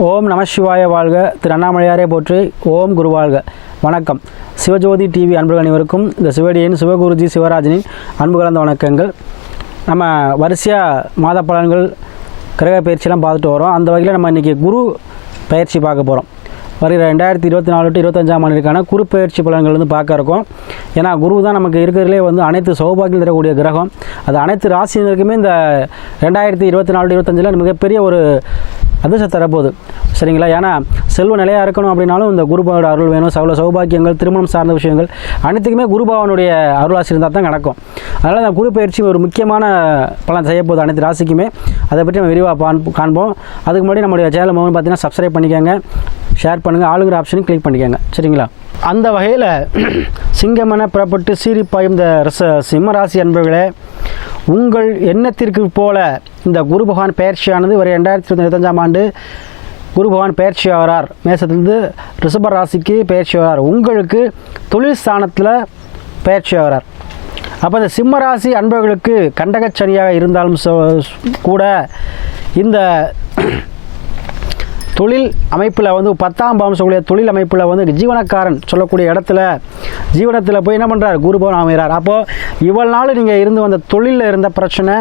ஓம் நம சிவாய வாழ்க. திரு அண்ணாமலையாரே போற்றி. ஓம் குரு வாழ்க. வணக்கம். சிவஜோதி டிவி அன்பர்கள் அனைவருக்கும் இந்த சிவடியின் சிவகுருஜி சிவராஜனின் அன்பு கலந்த வணக்கங்கள். நம்ம வரிசையாக மாத பலன்கள் கிரக பயிற்சியெல்லாம் பார்த்துட்டு வரோம். அந்த வகையில் நம்ம இன்றைக்கி குரு பயிற்சி பார்க்க போகிறோம். வருகிற 2024 to 25ஆம் ஆண்டிற்கான குரு பயிற்சி பலன்கள் வந்து பார்க்க இருக்கோம். ஏன்னா குரு தான் நமக்கு இருக்கிறதுலே வந்து அனைத்து சௌபாகியம் தரக்கூடிய கிரகம். அது அனைத்து ராசினருக்குமே இந்த 2024 to 25 மிகப்பெரிய ஒரு அதிர்ஷ்டம் தரப்போகுது. சரிங்களா? ஏன்னா செல்வ நிலையாக இருக்கணும் அப்படின்னாலும் இந்த குருபாவோட அருள் வேணும். சகல சௌபாக்கியங்கள், திருமணம் சார்ந்த விஷயங்கள் அனைத்துக்குமே குருபாவனுடைய அருளாசி இருந்தால் தான் நடக்கும். அதனால் அந்த குரு பயிற்சி ஒரு முக்கியமான பலன் செய்யப்போகுது அனைத்து ராசிக்குமே. அதை பற்றி நம்ம விரிவாக காண்போம். அதுக்கு முன்னாடி நம்முடைய சேனல் மூலம் பார்த்தீங்கன்னா சப்ஸ்கிரைப் பண்ணிக்கோங்க, ஷேர் பண்ணுங்கள், ஆளுங்கிற ஆப்ஷனையும் கிளிக் பண்ணிக்கோங்க. சரிங்களா? அந்த வகையில் சிங்கமென புறப்பட்டு சீரிப்பாயும் இந்த சிம்மராசி அன்பர்களே, உங்கள் எண்ணத்திற்கு போல இந்த குரு பகவான் பயிற்சியானது வரை 2025ஆம் ஆண்டு குரு பகவான் பயிற்சி ஆகிறார். மேசத்திலிருந்து ரிஷப ராசிக்கு பயிற்சி ஆகிறார். உங்களுக்கு தொழில் ஸ்தானத்தில் பயிற்சி ஆகிறார். அப்போ இந்த சிம்மராசி அன்பர்களுக்கு கண்டகச்சனியாக இருந்தாலும் கூட இந்த தொழில் அமைப்பில் வந்து 10ஆம் பாவம் சொல்லக்கூடிய தொழில் அமைப்பில் வந்து ஜீவனக்காரன் சொல்லக்கூடிய இடத்துல ஜீவனத்தில் போய் என்ன பண்ணுறார்? குருபவன் அமைகிறார். அப்போது இவ்வளவு நாள் நீங்கள் இருந்து வந்த தொழிலில் இருந்த பிரச்சனை,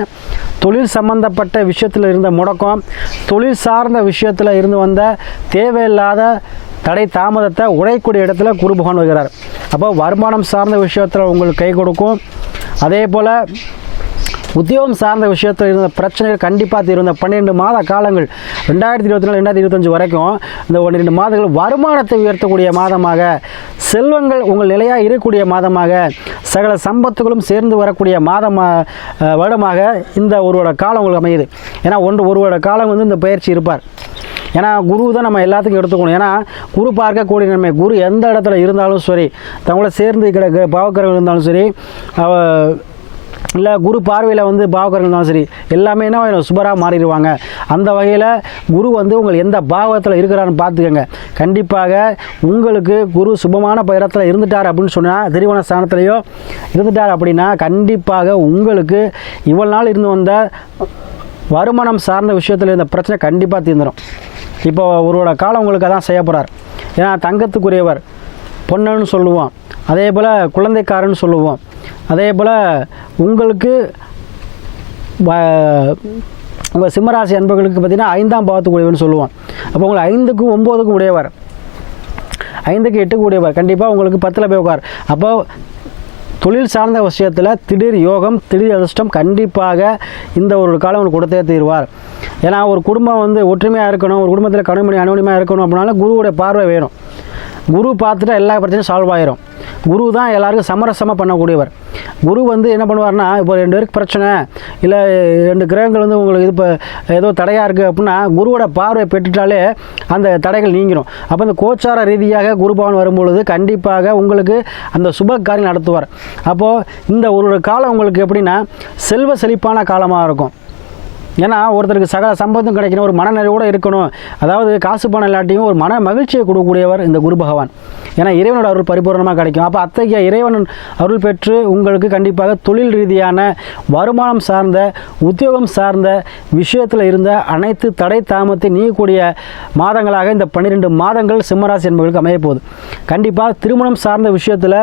தொழில் சம்பந்தப்பட்ட விஷயத்தில் இருந்த முடக்கம், தொழில் சார்ந்த விஷயத்தில் இருந்து வந்த தேவையில்லாத தடை தாமதத்தை உடையக்கூடிய இடத்துல குரு பகவான் வருகிறார். அப்போ வருமானம் சார்ந்த விஷயத்தில் உங்களுக்கு கை கொடுக்கும். அதே போல் உத்தியோகம் சார்ந்த விஷயத்தில் இருந்த பிரச்சனைகள் கண்டிப்பாக தீரும். இந்த 12 மாத காலங்கள் 2024 2025 வரைக்கும் இந்த 12 மாதங்கள் வருமானத்தை உயர்த்தக்கூடிய மாதமாக, செல்வங்கள் உங்கள் நிலையாக இருக்கக்கூடிய மாதமாக, சகல சம்பத்துகளும் சேர்ந்து வரக்கூடிய வருடமாக இந்த ஒரு காலம் உங்களுக்கு அமையுது. ஏன்னா ஒரு வருட காலம் வந்து இந்த பயிற்சி இருப்பார். ஏன்னா குரு தான் நம்ம எல்லாத்துக்கும் எடுத்துக்கணும். ஏன்னா குரு பார்க்கக்கூடிய நம்ம குரு எந்த இடத்துல இருந்தாலும் சரி, தங்களோட சேர்ந்து பாவக்கரங்கள் இருந்தாலும் சரி, இல்லை குரு பார்வையில் வந்து பாவகர்கள் இருந்தாலும் சரி, எல்லாமே என்ன சுபராக மாறிடுவாங்க. அந்த வகையில் குரு வந்து உங்கள் எந்த பாவத்தில் இருக்கிறான்னு பார்த்துக்கோங்க. கண்டிப்பாக உங்களுக்கு குரு சுபமான இடத்துல இருந்துட்டார் அப்படின்னு சொன்னால், திருமண ஸ்தானத்திலையோ இருந்துட்டார் அப்படின்னா கண்டிப்பாக உங்களுக்கு இவ்வளவு நாள் இருந்து வந்த வருமானம் சார்ந்த விஷயத்தில் இருந்த பிரச்சனை கண்டிப்பாக தீர்ந்துடும். இப்போ ஒருவோட காலம் உங்களுக்கு அதான் செய்ய போகிறார். ஏன்னா தங்கத்துக்குரியவர் பொண்ணுன்னு சொல்லுவோம், அதே போல் குழந்தைக்காரன்னு சொல்லுவோம், அதே போல் உங்களுக்கு உங்கள் சிம்மராசி அன்பர்களுக்கு பார்த்திங்கன்னா 5ஆம் பாவத்துக்குரியவர்னு சொல்லுவோம். அப்போ உங்களை 5க்கும் 9க்கும் உடையவர், 5க்கு 8க்கு உடையவர், கண்டிப்பாக உங்களுக்கு 10ல் போய் உட்கார். அப்போது தொழில் சார்ந்த விஷயத்தில் திடீர் யோகம், திடீர் அதிர்ஷ்டம் கண்டிப்பாக இந்த ஒரு காலம் உங்களுக்கு கொடுத்தே தீர்வார். ஏன்னா ஒரு குடும்பம் வந்து ஒற்றுமையாக இருக்கணும், ஒரு குடும்பத்தில் கடுமையாக அனுமதியாக இருக்கணும் அப்படின்னால குருவுடைய பார்வை வேணும். குரு பார்த்துட்டா எல்லா பிரச்சனையும் சால்வ் ஆகிரும். குரு தான் எல்லாருக்கும் சமரசமாக பண்ணக்கூடியவர். குரு வந்து என்ன பண்ணுவார்னா, இப்போ 2 பேருக்கு பிரச்சனை இல்லை, 2 கிரகங்கள் வந்து உங்களுக்கு இது இப்போ ஏதோ தடையாக இருக்குது அப்படின்னா குருவோட பார்வை பெற்றுட்டாலே அந்த தடைகள் நீங்கிடும். அப்போ இந்த கோச்சார ரீதியாக குருபவன் வரும்பொழுது கண்டிப்பாக உங்களுக்கு அந்த சுப காரியம் நடத்துவார். அப்போது இந்த ஒரு காலம் உங்களுக்கு எப்படின்னா செல்வ செழிப்பான காலமாக இருக்கும். ஏன்னா ஒருத்தருக்கு சகல சம்பந்தம் கிடைக்கணும், ஒரு மனநிறைவோடு இருக்கணும், அதாவது காசு பணம் இல்லாட்டியும் ஒரு மன மகிழ்ச்சியை கொடுக்கக்கூடியவர் இந்த குரு பகவான். ஏன்னா இறைவனோட அருள் பரிபூர்ணமாக கிடைக்கும். அப்போ அத்தகைய இறைவன் அருள் பெற்று உங்களுக்கு கண்டிப்பாக தொழில் ரீதியான வருமானம் சார்ந்த உத்தியோகம் சார்ந்த விஷயத்தில் இருந்த அனைத்து தடை தாமத்தை நீக்கக்கூடிய மாதங்களாக இந்த 12 மாதங்கள் சிம்மராசி என்பவர்களுக்கு அமைய போகுது. கண்டிப்பாக திருமணம் சார்ந்த விஷயத்தில்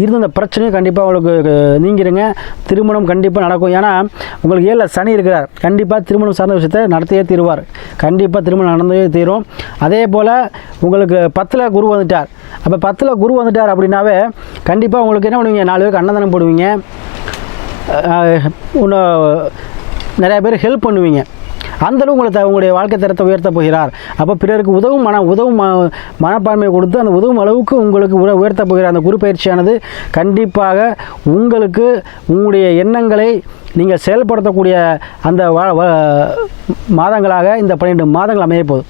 இருந்த அந்த பிரச்சனையும் கண்டிப்பாக உங்களுக்கு நீங்கிருங்க. திருமணம் கண்டிப்பாக நடக்கும். ஏன்னா உங்களுக்கு 7ல் சனி இருக்கிறார். கண்டிப்பாக திருமணம் சார்ந்த விஷயத்தை நடத்தியே தீருவார். கண்டிப்பாக திருமணம் நடந்தே தீரும். அதே போல் உங்களுக்கு 10ல் குரு வந்துட்டார். அப்போ 10ல் குரு வந்துட்டார் அப்படின்னாவே கண்டிப்பாக உங்களுக்கு என்ன பண்ணுவீங்க, 4 பேருக்கு அன்னதானம் போடுவீங்க, நிறைய பேர் ஹெல்ப் பண்ணுவீங்க. அந்தளவு உங்களுடைய வாழ்க்கை தரத்தை உயர்த்த போகிறார். அப்போ பிறருக்கு உதவும் மனப்பான்மையை கொடுத்து அந்த உதவும் அளவுக்கு உங்களுக்கு உயர்த்த போகிறார். அந்த குரு பயிற்சியானது கண்டிப்பாக உங்களுக்கு உங்களுடைய எண்ணங்களை நீங்கள் செயல்படுத்தக்கூடிய அந்த மாதங்களாக இந்த 12 மாதங்கள் அமைய போகுது.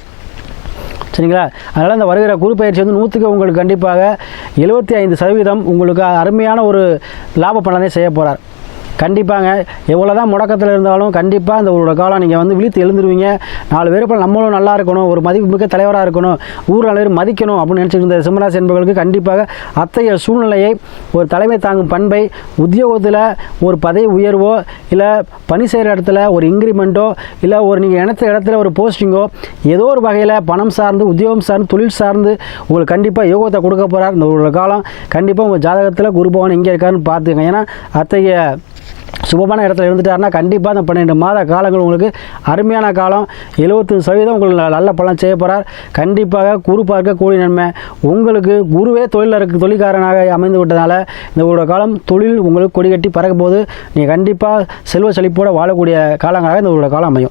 சரிங்களா? அதனால் இந்த வருகிற குரு பயிற்சி வந்து 100க்கு உங்களுக்கு கண்டிப்பாக 75% உங்களுக்கு அருமையான ஒரு லாப பலனை செய்ய போகிறார். கண்டிப்பாங்க எவ்வளோ தான் முடக்கத்தில் இருந்தாலும் கண்டிப்பாக இந்த ஒரு காலம் நீங்கள் வந்து விழித்து எழுந்துருவீங்க. 4 பேர் போல் நம்மளும் நல்லா இருக்கணும், ஒரு மதிப்புமிக்க தலைவராக இருக்கணும், ஊர் 4 பேர் மதிக்கணும் அப்படின்னு நினச்சிட்டு இருந்த சிம்மராசி என்பவர்களுக்கு கண்டிப்பாக அத்தகைய சூழ்நிலையை, ஒரு தலைமை தாங்கும் பண்பை, உத்தியோகத்தில் ஒரு பதவி உயர்வோ இல்லை பணி செய்கிற இடத்துல ஒரு இன்க்ரிமெண்ட்டோ இல்லை ஒரு நீங்கள் நினைத்த இடத்துல ஒரு போஸ்டிங்கோ ஏதோ ஒரு வகையில் பணம் சார்ந்து, உத்தியோகம் சார்ந்து, தொழில் சார்ந்து உங்களுக்கு கண்டிப்பாக யோகத்தை கொடுக்க போகிறார். இந்த ஒரு காலம் கண்டிப்பாக உங்கள் ஜாதகத்தில் குரு பகவான் எங்கே இருக்காருன்னு பார்த்துங்க. ஏன்னா அத்தகைய சுபமான இடத்துல இருந்துட்டாருன்னா கண்டிப்பாக அந்த 12 மாத காலங்கள் உங்களுக்கு அருமையான காலம். 70% உங்களுக்கு நல்ல பலன் செய்ய போகிறார். கண்டிப்பாக குரு பார்க்க கூடிய நன்மை. உங்களுக்கு குருவே தொழில்காரனாக அமைந்து விட்டதால் இந்த ஒரு காலம் தொழில் உங்களுக்கு கொடி கட்டி பறக்கும் போது நீங்கள் கண்டிப்பாக செல்வ செழிப்போடு வாழக்கூடிய காலங்களாக இந்த ஒரு காலம் அமையும்.